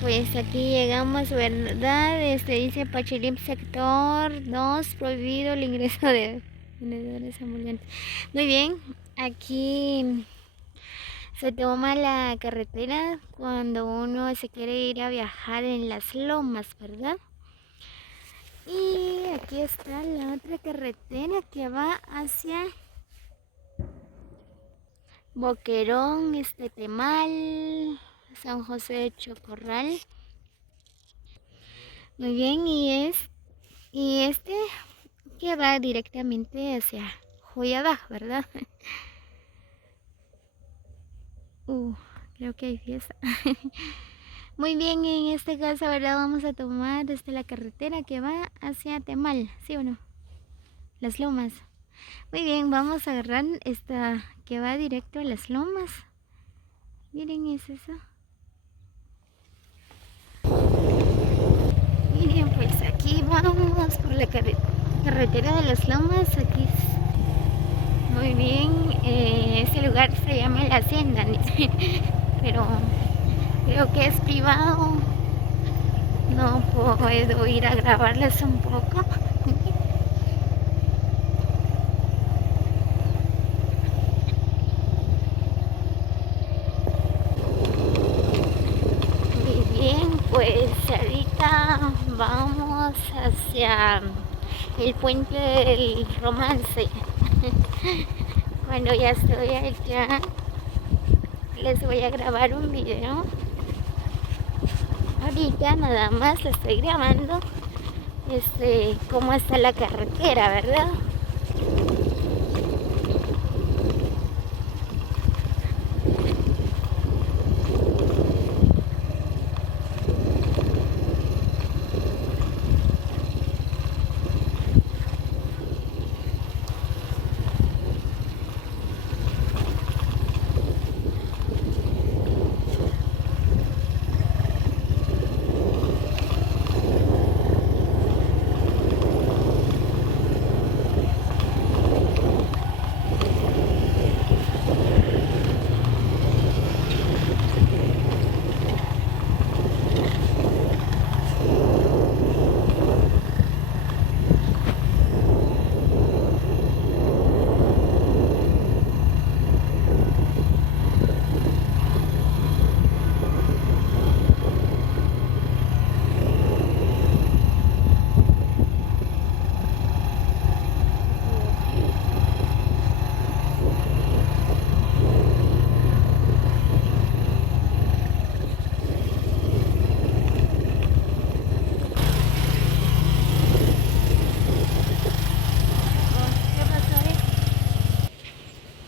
Pues aquí llegamos, ¿verdad? Dice Pachilim sector 2, prohibido el ingreso de vendedores ambulantes. Muy bien, aquí se toma la carretera cuando uno se quiere ir a viajar en las lomas, ¿verdad? Y aquí está la otra carretera que va hacia Boquerón, Temal, San José de Chocorral. Muy bien, y este que va directamente hacia Joyabaj, ¿verdad? Creo que hay fiesta. Muy bien, en este caso, ¿verdad? Vamos a tomar la carretera que va hacia Temal, ¿sí o no? Las lomas. Muy bien, vamos a agarrar esta que va directo a las lomas. Miren, es eso. Miren, pues aquí vamos por la carretera de las lomas. Aquí muy bien, este lugar se llama La Hacienda, pero creo que es privado. No puedo ir a grabarles un poco. Muy bien, pues ahorita vamos hacia el puente del Romance. Cuando ya estoy allá, les voy a grabar un video. Ahorita nada más lo estoy grabando, cómo está la carretera, ¿verdad?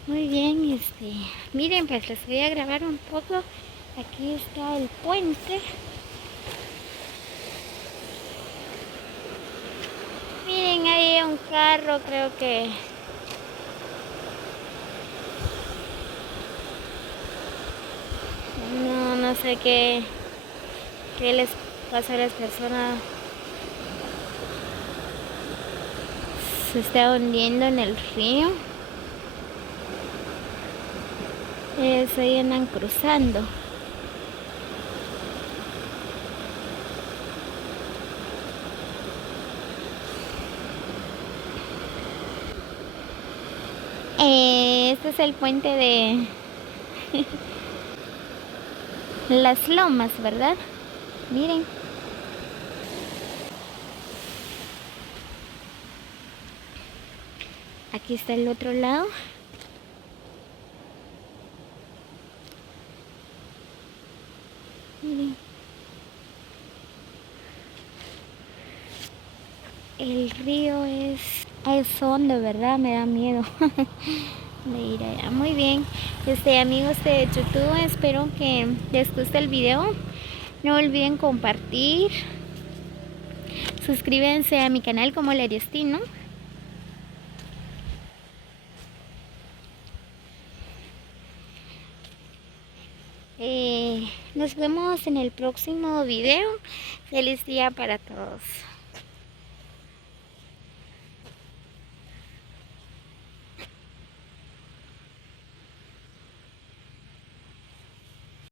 Muy bien, miren, pues les voy a grabar un poco. Aquí está el puente. Miren, hay un carro, creo que no sé qué les pasa a las personas. Se está hundiendo en el río. Ahí andan cruzando. Este es el puente de las lomas, ¿verdad? Miren. Aquí está el otro lado. Miren. El río es hondo, ¿verdad? Me da miedo de ir allá. Muy bien, amigos de YouTube, espero que les guste el video. No olviden compartir. Suscríbanse a mi canal como La Destino. Nos vemos en el próximo video. Feliz día para todos.